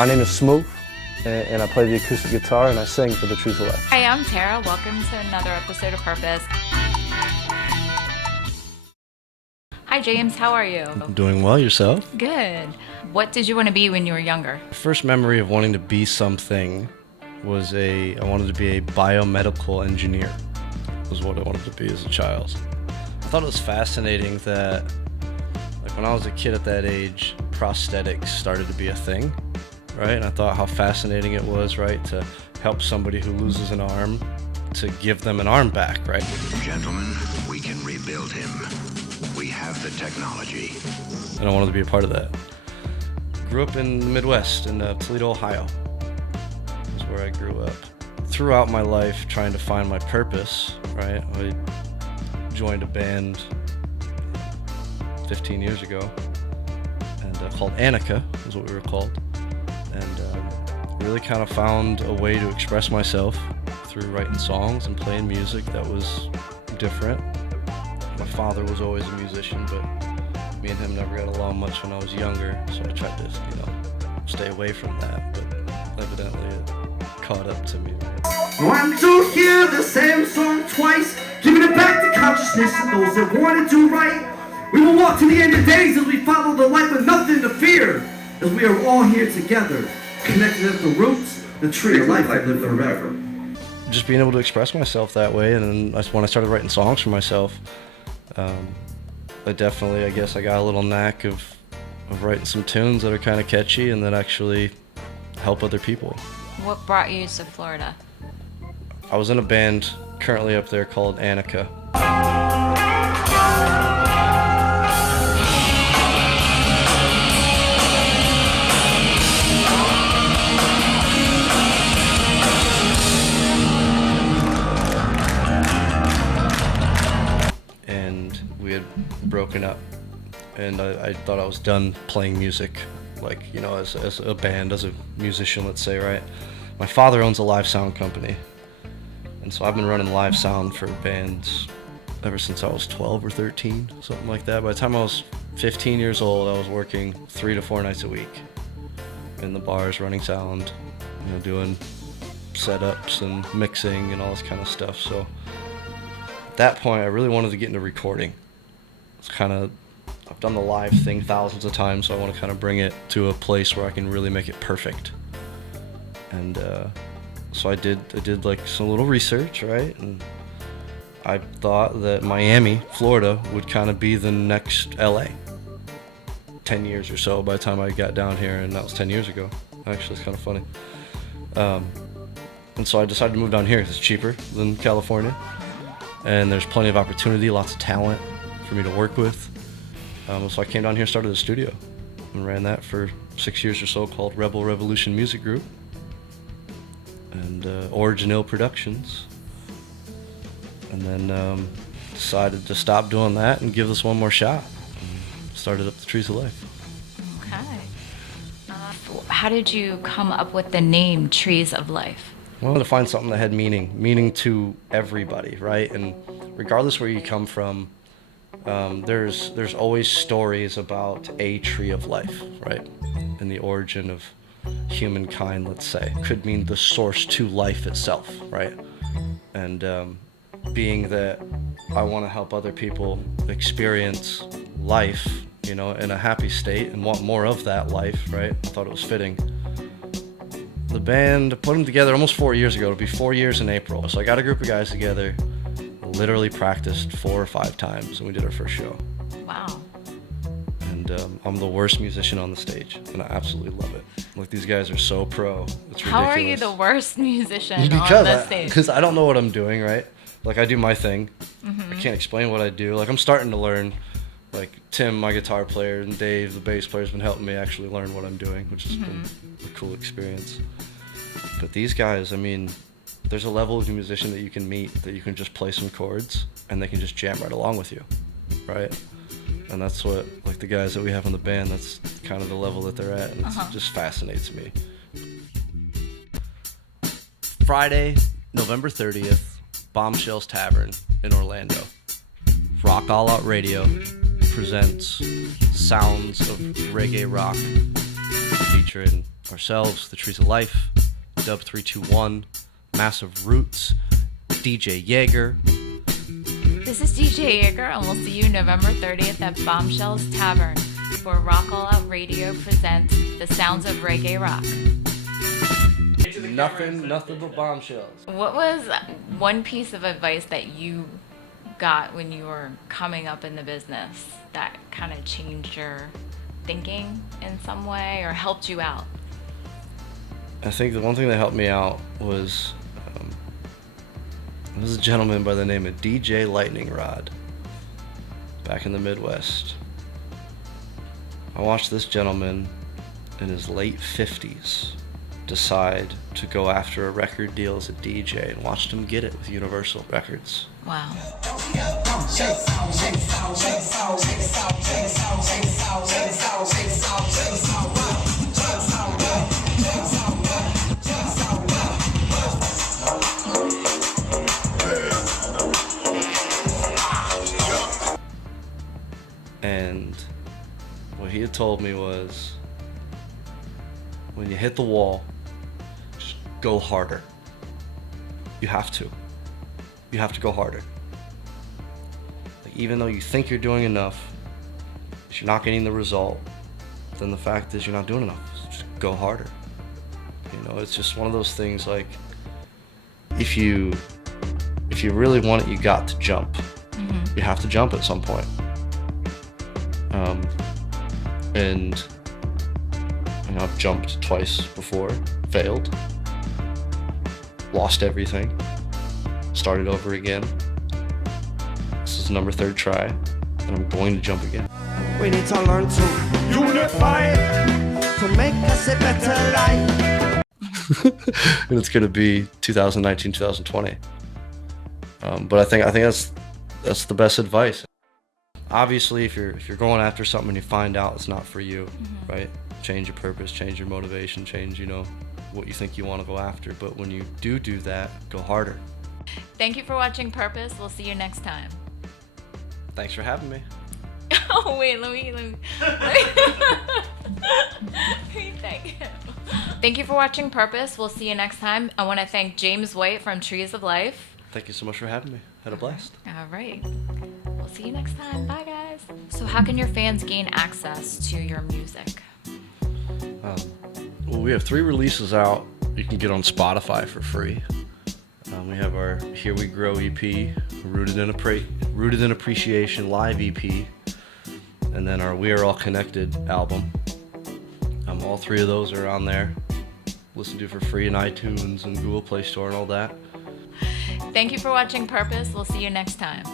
My name is Smooth, and I play the acoustic guitar and I sing for the Trees of Life. Hi, I'm Tara. Welcome to another episode of Purpose. Hi, James. How are you? Doing well, yourself? Good. What did you want to be when you were younger? First memory of wanting to be something was I wanted to be a biomedical engineer, was what I wanted to be as a child. I thought it was fascinating that, like, when I was a kid at that age, prosthetics started to be a thing, right? And I thought how fascinating it was, right, to help somebody who loses an arm to give them an arm back, right? Gentlemen, we can rebuild him. We have the technology. And I wanted to be a part of that. Grew up in the Midwest, in Toledo, Ohio. Is where I grew up. Throughout my life, trying to find my purpose, right? I joined a band 15 years ago, and called Annika, is what we were called. And really kind of found a way to express myself through writing songs and playing music that was different. My father was always a musician, but me and him never got along much when I was younger, so I tried to, stay away from that, but evidently it caught up to me. Want to hear the same song twice, giving it back to consciousness and those that want to do right. We will walk to the end of days as we follow the light with nothing to fear, as we are all here together, connected at the roots, the tree of life I live forever. Just being able to express myself that way, and then when I started writing songs for myself, I definitely, I guess I got a little knack of writing some tunes that are kind of catchy and that actually help other people. What brought you to Florida? I was in a band currently up there called Annika. And we had broken up, and I thought I was done playing music, like, as a band, as a musician, let's say, right? My father owns a live sound company, and so I've been running live sound for bands ever since I was 12 or 13, something like that. By the time I was 15 years old, I was working 3 to 4 nights a week in the bars, running sound, doing setups and mixing and all this kind of stuff. So at that point, I really wanted to get into recording. I've done the live thing thousands of times, so I want to kind of bring it to a place where I can really make it perfect. And so I did like some little research, right? And I thought that Miami, Florida, would kind of be the next LA. 10 years or so by the time I got down here, and that was 10 years ago. Actually, it's kind of funny. And so I decided to move down here. It's cheaper than California, and there's plenty of opportunity, lots of talent for me to work with. So I came down here, started a studio, and ran that for 6 years or so, called Rebel Revolution Music Group, and Origin Ill Productions. And then decided to stop doing that and give this one more shot. And started up the Trees of Life. Okay. How did you come up with the name Trees of Life? I wanted to find something that had meaning to everybody, right? And regardless where you come from, there's always stories about a tree of life, right? And the origin of humankind, let's say, could mean the source to life itself, right? And being that I want to help other people experience life, in a happy state and want more of that life, right? I thought it was fitting. The band, put them together almost 4 years ago. It'll be 4 years in April. So I got a group of guys together, literally practiced 4 or 5 times, and we did our first show. Wow. And I'm the worst musician on the stage, and I absolutely love it. Like, these guys are so pro. It's ridiculous. How are you the worst musician on the stage? Because I don't know what I'm doing, right? Like, I do my thing. Mm-hmm. I can't explain what I do. Like, I'm starting to learn. Like, Tim, my guitar player, and Dave, the bass player, has been helping me actually learn what I'm doing, which has been a cool experience. But these guys, I mean, there's a level of musician that you can meet that you can just play some chords and they can just jam right along with you, right? And that's what, like, the guys that we have in the band, that's kind of the level that they're at, and it just fascinates me. Friday, November 30th, Bombshells Tavern in Orlando. Rock All Out Radio presents sounds of reggae rock featuring ourselves, The Trees of Life, Dub 321, Massive Roots, DJ Yeager. This is DJ Yeager, and we'll see you November 30th at Bombshells Tavern for Rock All Out Radio presents The Sounds of Reggae Rock. Nothing but bombshells. What was one piece of advice that you got when you were coming up in the business that kind of changed your thinking in some way or helped you out? I think the one thing that helped me out was there was a gentleman by the name of DJ Lightning Rod back in the Midwest. I watched this gentleman in his late 50s decide to go after a record deal as a DJ, and watched him get it with Universal Records. Wow. And what he had told me was, when you hit the wall, just go harder. You have to. You have to go harder. Like, even though you think you're doing enough, if you're not getting the result, then the fact is you're not doing enough. Just go harder. You know, it's just one of those things, like, if you really want it, you got to jump. Mm-hmm. You have to jump at some point. And you know, I've jumped twice before, failed, lost everything, started over again. This is number 3rd try, and I'm going to jump again. We need to learn to unify to make us a better life. And it's going to be 2019, 2020. But I think that's the best advice. Obviously, if you're going after something and you find out it's not for you, Mm-hmm. right? Change your purpose, change your motivation, change, you know, what you think you want to go after. But when you do that, go harder. Thank you for watching Purpose. We'll see you next time. Thanks for having me. Oh, wait, let me thank him. Thank you for watching Purpose. We'll see you next time. I want to thank James White from Trees of Life. Thank you so much for having me. Had a blast. All right. We'll see you next time. Bye, guys. So how can your fans gain access to your music? Well, we have 3 releases out you can get on Spotify for free. We have our Here We Grow EP, Rooted in Appreciation live EP, and then our We Are All Connected album. All 3 of those are on there. Listen to for free in iTunes and Google Play Store and all that. Thank you for watching Purpose. We'll see you next time.